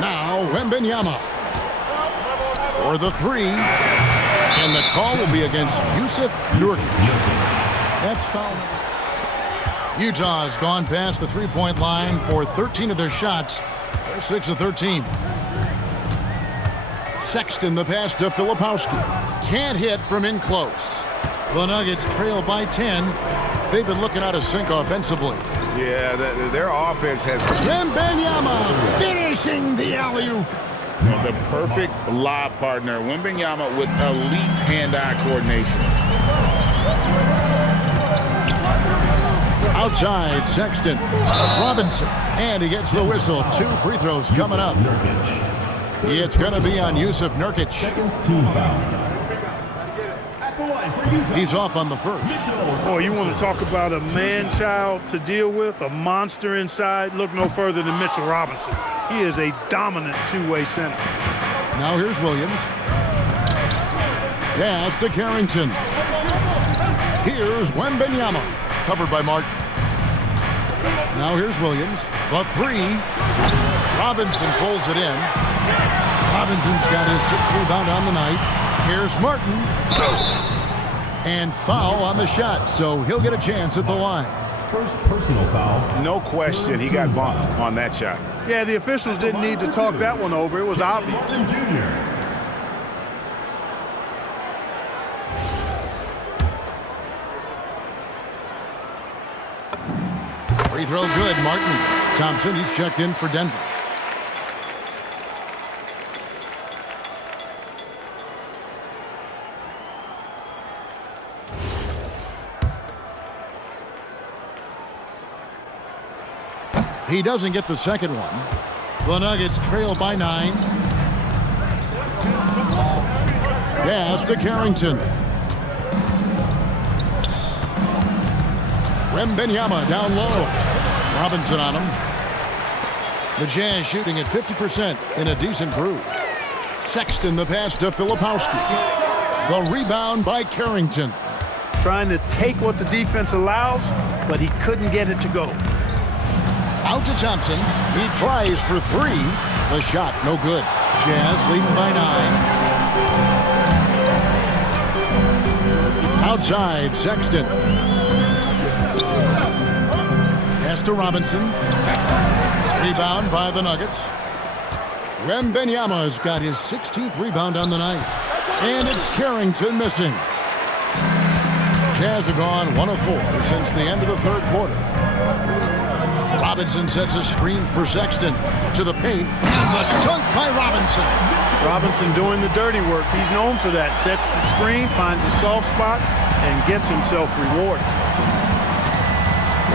Now Wembanyama for the 3. And the call will be against Yusuf Nurkic. That's foul. Utah has gone past the 3-point line for 13 of their shots. They're 6 of 13. Sexton, the pass to Filipowski. Can't hit from in close. The Nuggets trail by 10. They've been looking out of sync offensively. Yeah, their offense has... Wembanyama finishing the alley-oop. The perfect lob partner. Wembanyama with elite hand-eye coordination. Outside, Sexton. Robinson. And he gets the whistle. 2 free throws coming up. It's going to be on Yusuf Nurkic. Team foul. He's off on the first. Boy, you want to talk about a man-child to deal with, a monster inside? Look no further than Mitchell Robinson. He is a dominant two-way center. Now here's Williams. Pass to Carrington. Here's Wembanyama. Covered by Martin. Now here's Williams. The 3. Robinson pulls it in. Robinson's got his 6th rebound on the night. Here's Martin. And foul on the shot, so he'll get a chance at the line. First personal foul. No question, he got bumped on that shot. Yeah, the officials didn't need to talk that one over. It was obvious. Martin Jr. Free throw good, Martin. Thompson, he's checked in for Denver. He doesn't get the second one. The Nuggets trail by 9. Pass to Carrington. Wembanyama down low. Robinson on him. The Jazz shooting at 50% in a decent groove. Sexton the pass to Filipowski. The rebound by Carrington. Trying to take what the defense allows, but he couldn't get it to go. Out to Thompson. He tries for 3. The shot no good. Jazz leading by 9. Outside, Sexton. Pass to Robinson. Rebound by the Nuggets. Wembanyama's got his 16th rebound on the night. And it's Carrington missing. Jazz have gone 1 of 4 since the end of the 3rd quarter. Robinson sets a screen for Sexton to the paint. And the dunk by Robinson. Robinson doing the dirty work. He's known for that. Sets the screen, finds a soft spot, and gets himself rewarded.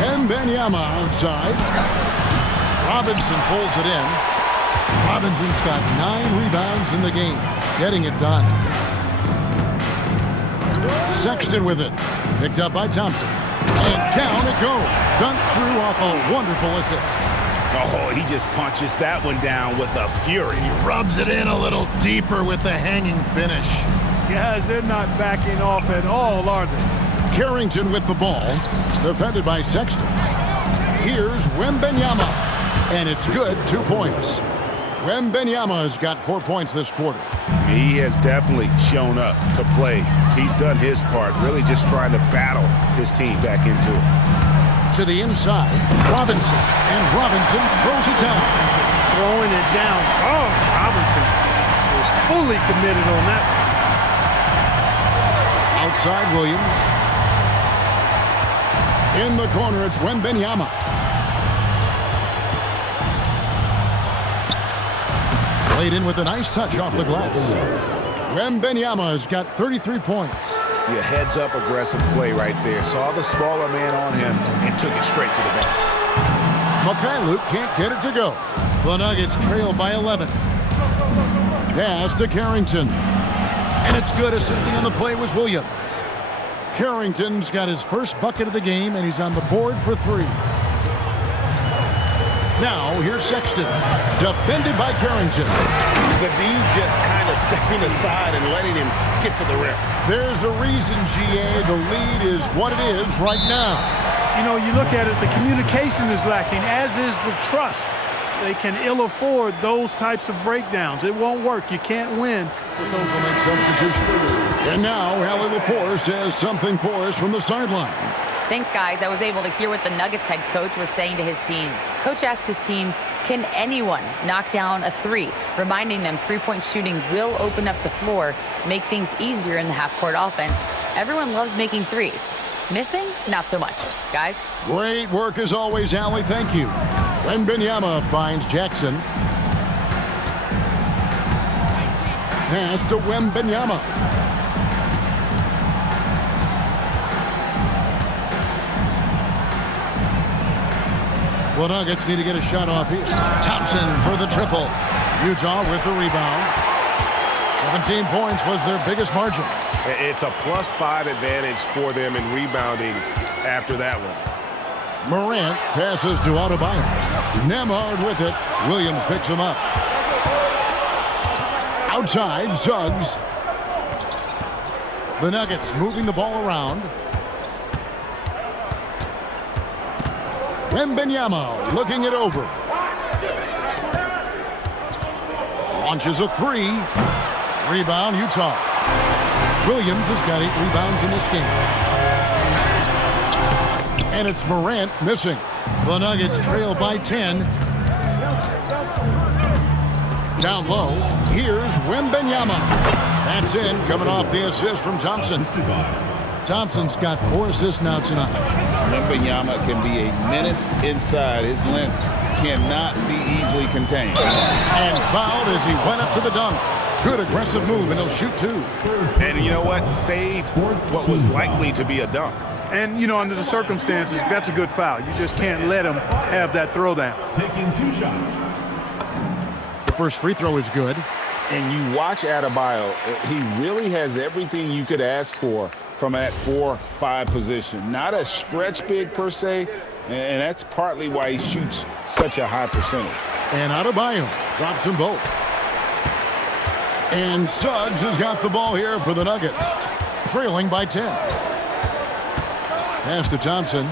Wembanyama outside. Robinson pulls it in. Robinson's got 9 rebounds in the game, getting it done. Sexton with it. Picked up by Thompson. And down it goes. Dunked through off a wonderful assist. Oh, he just punches that one down with a fury. He rubs it in a little deeper with the hanging finish. Guys, they're not backing off at all, are they? Carrington with the ball. Defended by Sexton. Here's Wembanyama. And it's good, 2 points. Wembanyama's got 4 points this quarter. He has definitely shown up to play. He's done his part, really just trying to battle his team back into it. To the inside, Robinson. And Robinson throws it down. Throwing it down. Oh, Robinson was fully committed on that one. Outside Williams. In the corner, it's Wembanyama. Played in with a nice touch off the glass. Wembanyama has got 33 points. Yeah, heads-up aggressive play right there. Saw the smaller man on him and took it straight to the basket. Mikhailuk can't get it to go. The Nuggets trail by 11. Pass to Carrington. And it's good. Assisting on the play was Williams. Carrington's got his first bucket of the game, and he's on the board for 3. Now, here's Sexton. Defended by Carrington. The D just kind of stepping aside and letting him get to the rim. There's a reason, GA. The lead is what it is right now. You know, you look at it, the communication is lacking, as is the trust. They can ill afford those types of breakdowns. It won't work. You can't win. Those will make substitutions. And now, Allie LaForce has something for us from the sideline. Thanks, guys. I was able to hear what the Nuggets head coach was saying to his team. Coach asked his team, can anyone knock down a 3? Reminding them three-point shooting will open up the floor, make things easier in the half-court offense. Everyone loves making threes. Missing? Not so much. Guys? Great work as always, Allie. Thank you. Wembanyama finds Jackson. Pass to Wembanyama. Well, Nuggets need to get a shot off here. Thompson for the triple. Utah with the rebound. 17 points was their biggest margin. It's a +5 advantage for them in rebounding after that one. Morant passes to Adebayo. Nembhard with it. Williams picks him up. Outside, Suggs. The Nuggets moving the ball around. Wembanyama looking it over. Launches a 3. Rebound, Utah. Williams has got 8 rebounds in this game. And it's Morant missing. The Nuggets trail by 10. Down low, here's Wembanyama. That's in, coming off the assist from Thompson. Thompson's got 4 assists now tonight. Wembanyama can be a menace inside. His length cannot be easily contained. And fouled as he went up to the dunk. Good aggressive move, and he'll shoot 2. And you know what? Saved what was likely to be a dunk. And, you know, under the circumstances, that's a good foul. You just can't let him have that throwdown. Taking 2 shots. The first free throw is good. And you watch Adebayo, he really has everything you could ask for from that 4-5 position. Not a stretch big per se, and that's partly why he shoots such a high percentage. And Adebayo drops them both. And Suggs has got the ball here for the Nuggets, trailing by 10. Pass to Thompson.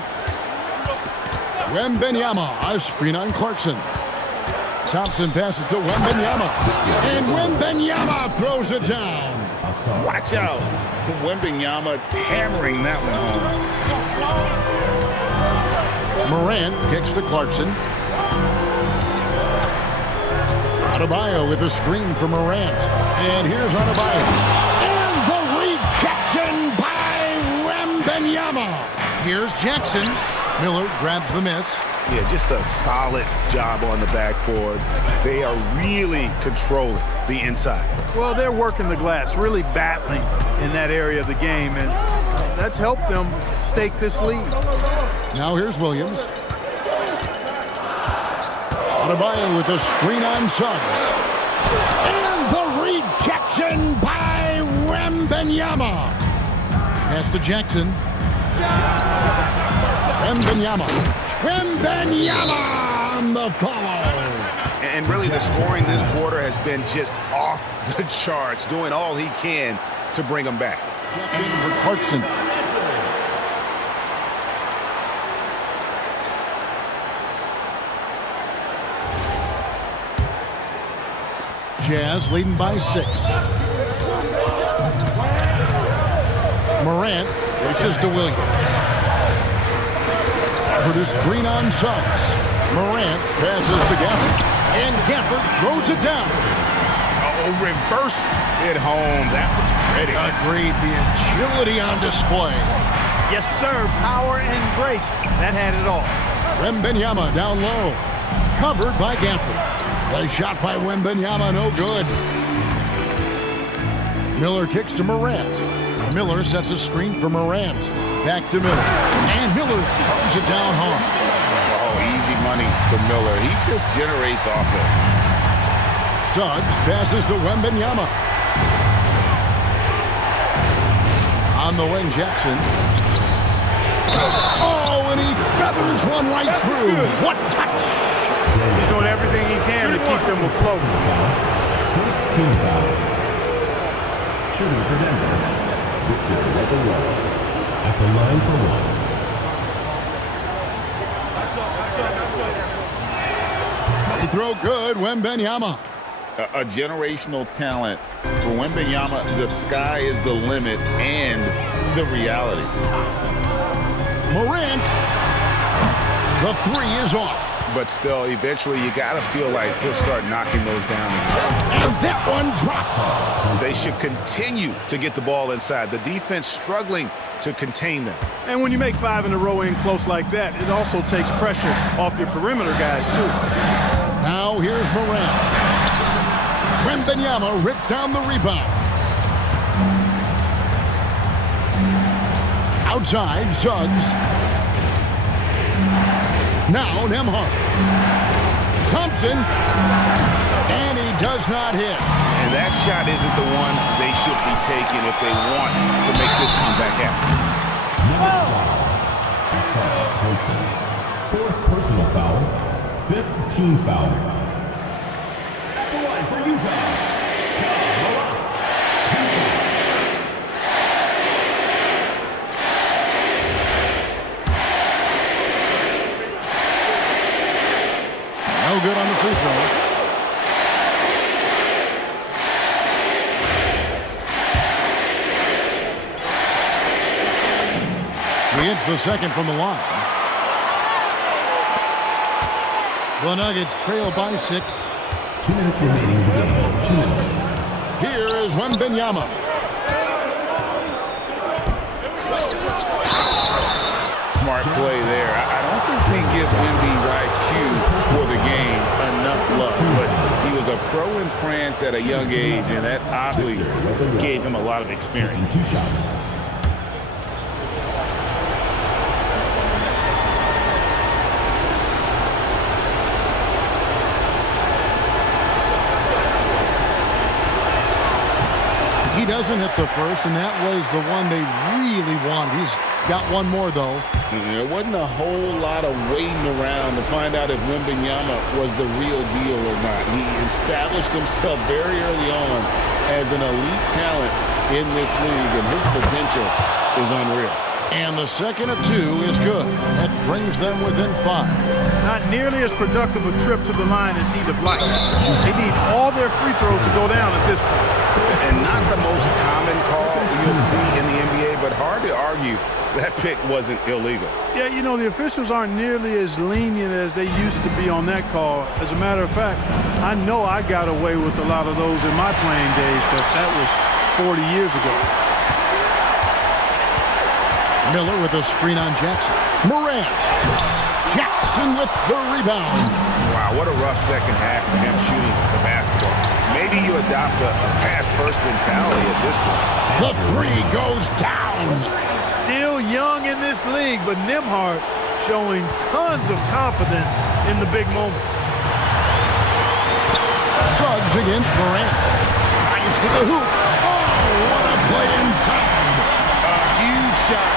Wembanyama, a screen on Clarkson. Thompson passes to Wembanyama. And Wembanyama throws it down. Watch out. Wembanyama hammering that one home. Morant kicks to Clarkson. Adebayo with a screen for Morant. And here's Adebayo. And the rejection by Wembanyama. Here's Jackson. Miller grabs the miss. Yeah, just a solid job on the backboard. They are really controlling the inside. Well, they're working the glass, really battling in that area of the game, and that's helped them stake this lead. Now here's Williams. Adebayo with a screen on Suggs. And the rejection by Wembanyama. Pass to Jackson. Wembanyama on the follow. And really the scoring this quarter has been just off the charts, doing all he can to bring them back. Check in for Clarkson. Jazz leading by 6. Morant reaches to Williams. For the screen on Suggs. Morant passes to Gafford. And Gafford throws it down. Oh, reversed it home. That was pretty. Agreed. The agility on display. Yes, sir. Power and grace. That had it all. Wembanyama down low. Covered by Gafford. The shot by Wembanyama, no good. Miller kicks to Morant. Miller sets a screen for Morant. Back to Miller. And Miller throws it down hard. Oh, easy money for Miller. He just generates offense. Suggs passes to Wembanyama. On the wing, Jackson. Oh, and he feathers one right through. What touch! He's doing everything he can to keep them afloat. First team foul. Shooting for Denver, Victor Wembanyama at the line for one. He throw good, Wembanyama. A generational talent. For Wembanyama, the sky is the limit and the reality. Morant. The three is off. But still, eventually, you got to feel like he'll start knocking those down. And that one drops. They should continue to get the ball inside. The defense struggling to contain them. And when you make 5 in a row in close like that, it also takes pressure off your perimeter guys, too. Now here's Morant. Wembanyama rips down the rebound. Outside, Suggs. Now Nembhard. Thompson. And he does not hit. And that shot isn't the one they should be taking if they want to make this comeback happen. Thompson. Fourth personal foul. Fifth team foul. At the line for Utah. No good on the free throw. He hits the second from the line. The Nuggets trail by 6. 2 minutes remaining in the game. 2 minutes. Here is Wembanyama. Smart play there. I don't think we give Wemby's IQ for the game enough love, but he was a pro in France at a young age, and that obviously gave him a lot of experience. 2 shots. He doesn't hit the first, and that was the one they really wanted. He's got one more, though. There wasn't a whole lot of waiting around to find out if Wembanyama was the real deal or not. He established himself very early on as an elite talent in this league, and his potential is unreal. And the second of 2 is good. That brings them within 5. Not nearly as productive a trip to the line as he'd have liked. They need all their free throws to go down at this point. And not the most common call you'll see in the NBA, but hard to argue that pick wasn't illegal. Yeah, you know, the officials aren't nearly as lenient as they used to be on that call. As a matter of fact, I know I got away with a lot of those in my playing days, but that was 40 years ago. Miller with a screen on Jackson. Morant. Jackson with the rebound. Wow, what a rough second half for him shooting the basketball. Maybe you adopt a pass-first mentality at this point. The 3 goes down. Still young in this league, but Nembhard showing tons of confidence in the big moment. Suggs against Morant. Drives to the hoop. Oh, what a play inside. A huge shot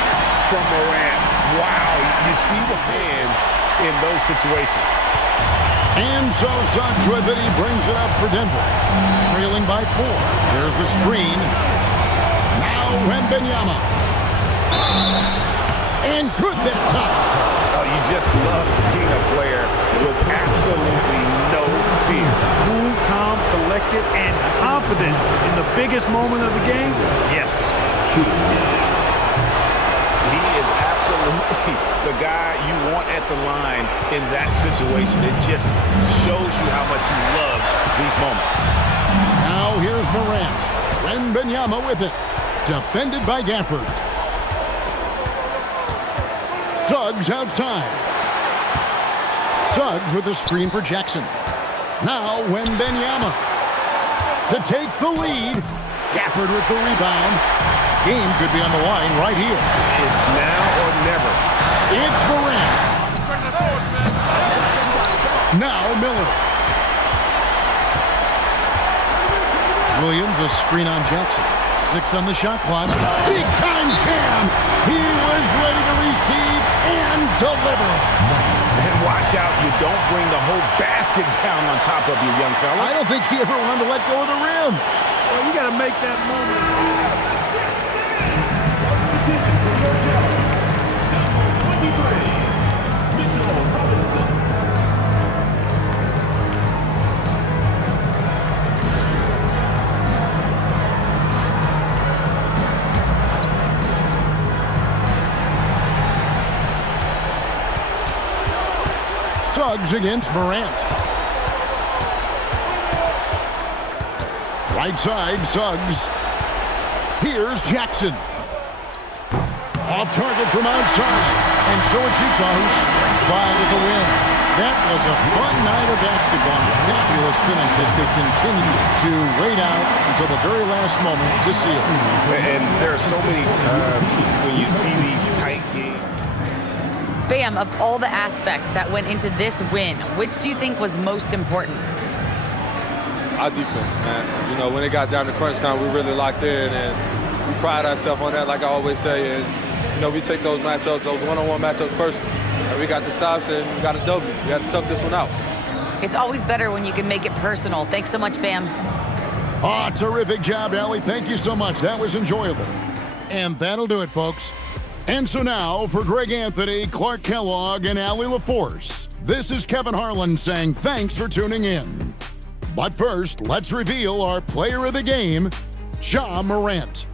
from Morant. Wow, you see the hands in those situations. And so Suggs with it. He brings it up for Denver. Trailing by 4. There's the screen. Now Wembanyama. And good that time. Oh, you just love seeing a player with absolutely no fear. Cool, calm, collected, and confident in the biggest moment of the game? Yes. He is absolutely the guy you want at the line in that situation. It just shows you how much he loves these moments. Now here's Morant. Wembanyama with it. Defended by Gafford. Suggs outside. Suggs with a screen for Jackson. Now Wembanyama to take the lead. Gafford with the rebound. Game could be on the line right here. It's now or never. It's Morant. Now Miller. Williams, a screen on Jackson. 6 on the shot clock. Big time jam. He was ready to receive and deliver. And watch out, you don't bring the whole basket down on top of you, young fella. I don't think he ever wanted to let go of the rim. Well, you got to make that moment. Substitution for your Jazz. Number 23, Mitchell Robinson. Suggs against Morant. Right side, Suggs. Here's Jackson. Off target from outside. And so it's Utah who scraped by with the win. That was a fun night of basketball. Fabulous finish as they continue to wait out until the very last moment to seal it. And there are so many times when you see these tight games. Bam, of all the aspects that went into this win, which do you think was most important? Our defense, man. You know, when it got down to crunch time, we really locked in, and we pride ourselves on that, like I always say. And, you know, we take those matchups, those one-on-one matchups personally. And we got the stops, and we got a W. We got to tough this one out. It's always better when you can make it personal. Thanks so much, Bam. Terrific job, Allie. Thank you so much. That was enjoyable. And that'll do it, folks. And so now, for Greg Anthony, Clark Kellogg, and Allie LaForce, this is Kevin Harlan saying thanks for tuning in. But first, let's reveal our player of the game, Ja Morant.